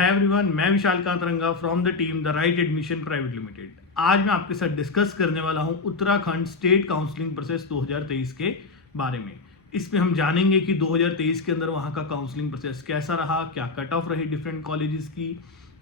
हाय everyone, मैं Vishal Kantaranga from the team the right admission private limited. आज मैं आपके साथ डिस्कस करने वाला हूं उत्तराखंड स्टेट काउंसलिंग प्रोसेस 2023 के बारे में। इसमें हम जानेंगे कि 2023 के अंदर वहां का काउंसलिंग प्रोसेस कैसा रहा, क्या कट ऑफ रही डिफरेंट कॉलेजेस की,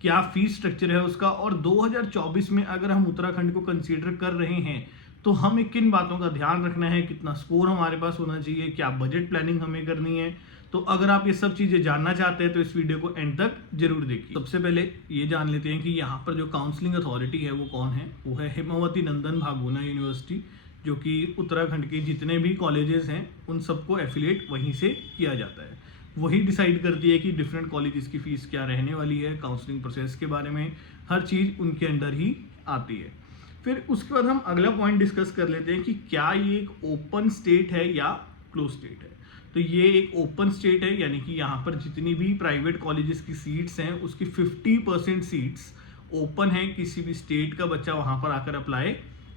क्या फीस स्ट्रक्चर है उसका, और 2024 में अगर हम उत्तराखंड को कंसीडर कर रहे हैं तो हमें किन बातों का ध्यान रखना है, कितना स्कोर हमारे पास होना चाहिए, क्या बजट प्लानिंग हमें करनी है। तो अगर आप ये सब चीज़ें जानना चाहते हैं तो इस वीडियो को एंड तक जरूर देखिए। सबसे पहले ये जान लेते हैं कि यहाँ पर जो काउंसलिंग अथॉरिटी है वो कौन है। वो है हेमावती नंदन भागोना यूनिवर्सिटी, जो कि उत्तराखंड के जितने भी कॉलेजेस हैं उन सबको एफिलिएट वहीं से किया जाता है। वही डिसाइड करती है कि डिफरेंट कॉलेजेस की फ़ीस क्या रहने वाली है, काउंसलिंग प्रोसेस के बारे में हर चीज़ उनके अंडर ही आती है। फिर उसके बाद हम अगला पॉइंट डिस्कस कर लेते हैं कि क्या ये एक ओपन स्टेट है या क्लोज स्टेट है। तो ये एक ओपन स्टेट है, यानी कि यहाँ पर जितनी भी प्राइवेट कॉलेजेस की सीट्स हैं उसकी 50% सीट्स ओपन है, किसी भी स्टेट का बच्चा वहाँ पर आकर अप्लाई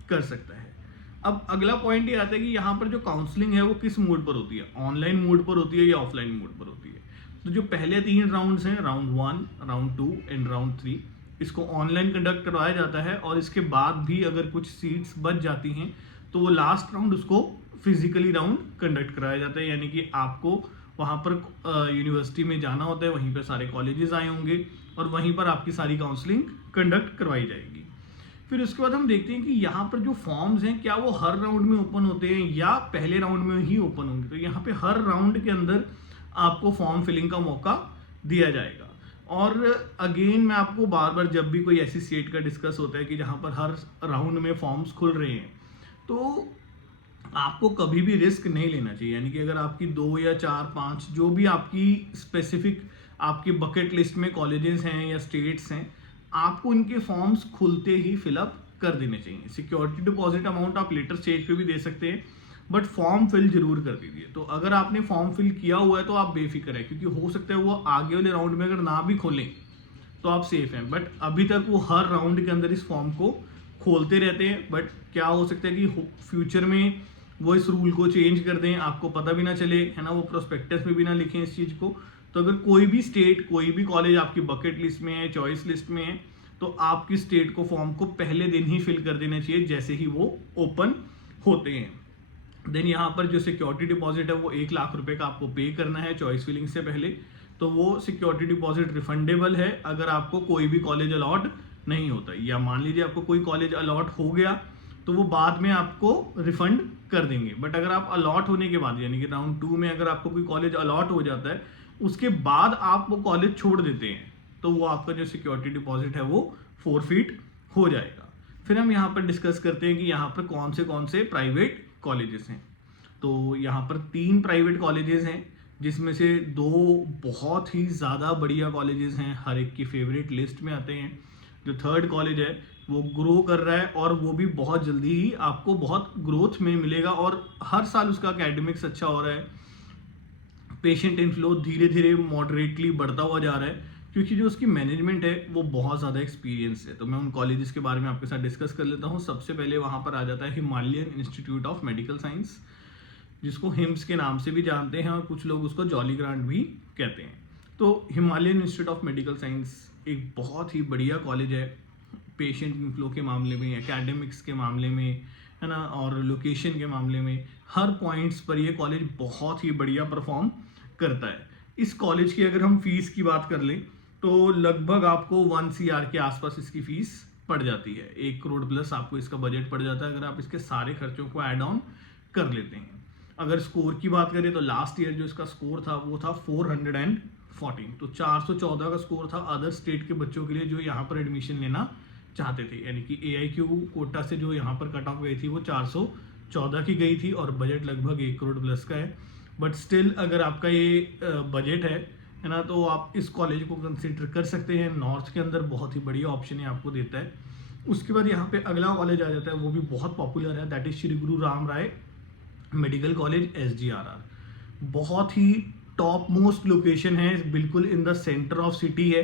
कर सकता है। अब अगला पॉइंट ये आता है कि यहाँ पर जो काउंसलिंग है वो किस मोड पर होती है, ऑनलाइन मोड पर होती है या ऑफलाइन मोड पर होती है। तो जो पहले 3 राउंड्स हैं, राउंड 1, राउंड 2 एंड राउंड 3, इसको ऑनलाइन कंडक्ट करवाया जाता है। और इसके बाद भी अगर कुछ सीट्स बच जाती हैं तो वो लास्ट राउंड उसको फिजिकली राउंड कंडक्ट कराया जाता है, यानी कि आपको वहाँ पर यूनिवर्सिटी में जाना होता है, वहीं पर सारे कॉलेजेस आए होंगे और वहीं पर आपकी सारी काउंसलिंग कंडक्ट करवाई जाएगी। फिर उसके बाद हम देखते हैं कि यहाँ पर जो फॉर्म्स हैं क्या वो हर राउंड में ओपन होते हैं या पहले राउंड में ही ओपन होंगे। तो यहाँ पे हर राउंड के अंदर आपको फॉर्म फिलिंग का मौका दिया जाएगा। और अगेन मैं आपको बार बार जब भी कोई ऐसी स्टेट का डिस्कस होता है कि जहाँ पर हर राउंड में फॉर्म्स खुल रहे हैं तो आपको कभी भी रिस्क नहीं लेना चाहिए। यानी कि अगर आपकी 2 या 4, 5 जो भी आपकी स्पेसिफिक आपकी बकेट लिस्ट में कॉलेजेस हैं या स्टेट्स हैं, आपको इनके फॉर्म्स खुलते ही फिलअप कर देने चाहिए। सिक्योरिटी डिपॉजिट अमाउंट आप लेटर स्टेज पे भी दे सकते हैं, बट फॉर्म फिल जरूर कर दीजिए। तो अगर आपने फॉर्म फिल किया हुआ है तो आप बेफिक्र है, क्योंकि हो सकता है वो आगे वाले राउंड में अगर ना भी खोलें तो आप सेफ हैं। बट अभी तक वो हर राउंड के अंदर इस फॉर्म को खोलते रहते हैं। बट क्या हो सकता है कि फ्यूचर में वो इस रूल को चेंज कर दें, आपको पता भी ना चले, है ना, वो प्रोस्पेक्टस में भी ना लिखें इस चीज़ को। तो अगर कोई भी स्टेट, कोई भी कॉलेज आपकी बकेट लिस्ट में है, चॉइस लिस्ट में है, तो आपकी स्टेट को फॉर्म को पहले दिन ही फिल कर देना चाहिए जैसे ही वो ओपन होते हैं। देन यहाँ पर जो सिक्योरिटी डिपॉजिट है वो 1 लाख रुपए का आपको पे करना है चॉइस फिलिंग से पहले। तो वो सिक्योरिटी डिपॉजिट रिफंडेबल है अगर आपको कोई भी कॉलेज अलॉट नहीं होता, या मान लीजिए आपको कोई कॉलेज अलॉट हो गया तो वो बाद में आपको रिफंड कर देंगे। बट अगर आप अलॉट होने के बाद, यानी कि राउंड 2 में अगर आपको कोई कॉलेज अलॉट हो जाता है, उसके बाद आप वो कॉलेज छोड़ देते हैं, तो वो आपका जो सिक्योरिटी डिपॉजिट है वो फोरफीट हो जाएगा। फिर हम यहाँ पर डिस्कस करते हैं कि यहाँ पर कौन से प्राइवेट कॉलेजेस हैं। तो यहाँ पर 3 प्राइवेट कॉलेजेस हैं, जिसमें से 2 बहुत ही ज़्यादा बढ़िया कॉलेजेस हैं, हर एक की फेवरेट लिस्ट में आते हैं। जो 3rd कॉलेज है वो ग्रो कर रहा है और वो भी बहुत जल्दी ही आपको बहुत ग्रोथ में मिलेगा, और हर साल उसका एकेडमिक्स अच्छा हो रहा है। पेशेंट इनफ्लो धीरे धीरे मॉडरेटली बढ़ता हुआ जा रहा है, क्योंकि जो उसकी मैनेजमेंट है वो बहुत ज़्यादा एक्सपीरियंस है। तो मैं उन कॉलेजेस के बारे में आपके साथ डिस्कस कर लेता हूँ। सबसे पहले वहाँ पर आ जाता है Himalayan institute of medical science, जिसको हिम्स के नाम से भी जानते हैं और कुछ लोग उसको जॉली ग्रांट भी कहते हैं। तो Himalayan institute of medical science एक बहुत ही बढ़िया कॉलेज है, पेशेंट इनफ्लो के मामले में, एकेडमिक्स के मामले में, है ना, और लोकेशन के मामले में, हर पॉइंट्स पर ये कॉलेज बहुत ही बढ़िया परफॉर्म करता है। इस कॉलेज की अगर हम फीस की बात कर लें तो लगभग आपको 1 CR के आसपास इसकी फीस पड़ जाती है। 1 करोड़ प्लस आपको इसका बजट पड़ जाता है अगर आप इसके सारे खर्चों को ऐड ऑन कर लेते हैं। अगर स्कोर की बात करें तो लास्ट ईयर जो इसका स्कोर था वो था 414, तो 414 का स्कोर था अदर स्टेट के बच्चों के लिए जो यहाँ पर एडमिशन लेना चाहते थे। यानी कि AIQ कोटा से जो यहाँ पर कट ऑफ गई थी वो 414 की गई थी और बजट लगभग 1 करोड़ प्लस का है। बट स्टिल अगर आपका ये बजट है ना, तो आप इस कॉलेज को कंसिडर कर सकते हैं। नॉर्थ के अंदर बहुत ही बढ़िया ऑप्शन है, आपको देता है। उसके बाद यहाँ पे अगला कॉलेज आ जाता है, वो भी बहुत पॉपुलर है, that is Shri Guru Ram Rai medical college SGRR। बहुत ही टॉप मोस्ट लोकेशन है, बिल्कुल in the centre of city है।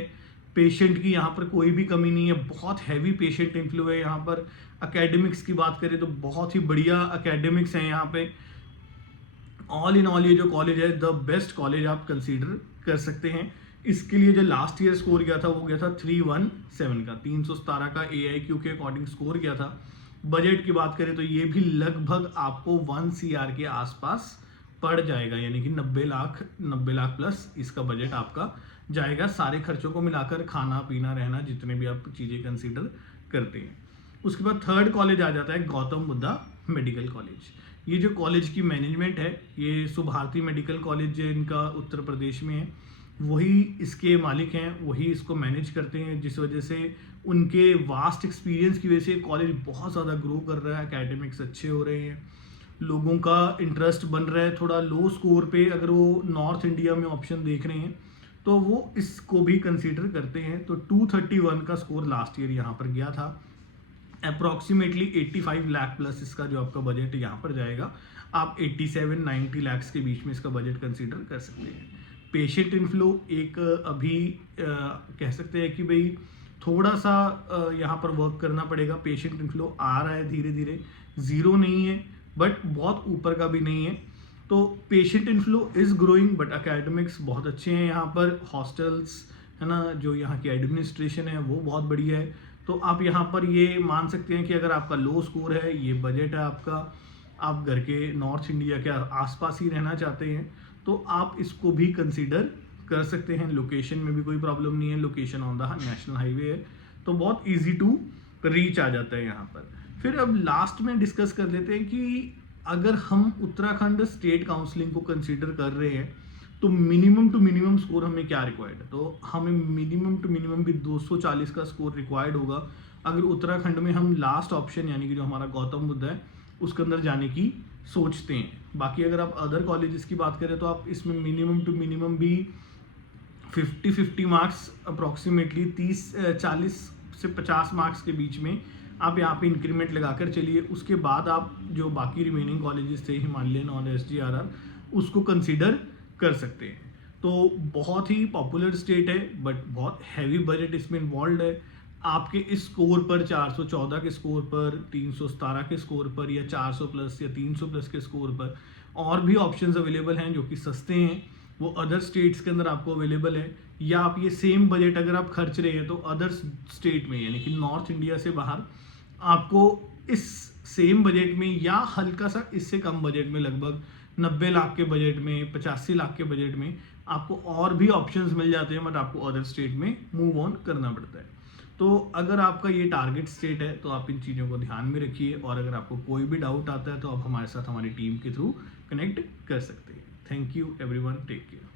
पेशेंट की यहाँ पर कोई भी कमी नहीं है, बहुत हैवी पेशेंट इन्फ्लो है यहाँ पर। एकेडमिक्स की बात करें तो बहुत ही बढ़िया एकेडमिक्स हैं यहाँ पे। ऑल इन ऑल ये जो कॉलेज है द बेस्ट कॉलेज आप कंसीडर कर सकते हैं। इसके लिए जो लास्ट ईयर स्कोर गया था वो गया था 317 का, 317 का AIQ के अकॉर्डिंग स्कोर गया था। बजट की बात करें तो ये भी लगभग आपको 1 CR के आसपास पड़ जाएगा, यानी कि 90 लाख प्लस इसका बजट आपका जाएगा, सारे खर्चों को मिलाकर, खाना पीना रहना जितने भी आप चीज़ें कंसीडर करते हैं। उसके बाद थर्ड कॉलेज आ जाता है गौतम बुद्धा मेडिकल कॉलेज। ये जो कॉलेज की मैनेजमेंट है, ये सुभारती मेडिकल कॉलेज जो इनका उत्तर प्रदेश में है, वही इसके मालिक हैं, वही इसको मैनेज करते हैं, जिस वजह से उनके वास्ट एक्सपीरियंस की वजह से कॉलेज बहुत ज़्यादा ग्रो कर रहा है, एकेडमिक्स अच्छे हो रहे हैं, लोगों का इंटरेस्ट बन रहा है। थोड़ा लो स्कोर पे अगर वो नॉर्थ इंडिया में ऑप्शन देख रहे हैं तो वो इसको भी कंसीडर करते हैं। तो 231 का स्कोर लास्ट ईयर यहाँ पर गया था। अप्रॉक्सीमेटली 85 लाख प्लस इसका जो आपका बजट यहाँ पर जाएगा, आप 87-90 लाख के बीच में इसका बजट कंसीडर कर सकते हैं। पेशेंट इनफ्लो एक अभी कह सकते हैं कि भाई थोड़ा सा यहाँ पर वर्क करना पड़ेगा। पेशेंट इनफ्लो आ रहा है धीरे धीरे, ज़ीरो नहीं है बट बहुत ऊपर का भी नहीं है। तो patient inflow is growing but academics बहुत अच्छे हैं यहाँ पर, हॉस्टल्स है ना, जो यहाँ की एडमिनिस्ट्रेशन है वो बहुत बढ़िया है। तो आप यहाँ पर ये मान सकते हैं कि अगर आपका लो स्कोर है, ये बजट है आपका, आप घर के नॉर्थ इंडिया के आसपास ही रहना चाहते हैं, तो आप इसको भी कंसीडर कर सकते हैं। लोकेशन में भी कोई प्रॉब्लम नहीं है, location on the national highway है, तो बहुत इजी टू रीच आ जाता है यहाँ पर। फिर अब लास्ट में डिस्कस कर लेते हैं कि अगर हम उत्तराखंड स्टेट काउंसलिंग को कंसीडर कर रहे हैं तो मिनिमम टू मिनिमम स्कोर हमें क्या रिक्वायर्ड है। तो हमें मिनिमम टू मिनिमम भी 240 का स्कोर रिक्वायर्ड होगा अगर उत्तराखंड में हम लास्ट ऑप्शन यानी कि जो हमारा गौतम बुद्ध है उसके अंदर जाने की सोचते हैं। बाकी अगर आप अदर कॉलेजेस की बात करें तो आप इसमें मिनिमम टू मिनिमम भी 50-50 मार्क्स अप्रॉक्सीमेटली 40 से 50 मार्क्स के बीच में आप यहाँ पे इंक्रीमेंट लगाकर चलिए। उसके बाद आप जो बाकी रिमेनिंग कॉलेजेस थे, हिमालयन और SGRR, उसको कंसीडर कर सकते हैं। तो बहुत ही पॉपुलर स्टेट है बट बहुत हैवी बजट इसमें इन्वॉल्व है। आपके इस स्कोर पर 414 के स्कोर पर, 317 के स्कोर पर, या 400 प्लस या 300 प्लस के स्कोर पर और भी ऑप्शंस अवेलेबल हैं जो कि सस्ते हैं, वो अदर स्टेट्स के अंदर आपको अवेलेबल है। या आप ये सेम बजट अगर आप खर्च रहे हैं तो अदर स्टेट में यानी कि नॉर्थ इंडिया से बाहर आपको इस सेम बजट में या हल्का सा इससे कम बजट में, लगभग 90 लाख के बजट में, 85 लाख के बजट में आपको और भी ऑप्शंस मिल जाते हैं, बट आपको अदर स्टेट में मूव ऑन करना पड़ता है। तो अगर आपका ये टारगेट स्टेट है तो आप इन चीज़ों को ध्यान में रखिए, और अगर आपको कोई भी डाउट आता है तो आप हमारे साथ हमारी टीम के थ्रू कनेक्ट कर सकते हैं। Thank you everyone, take care.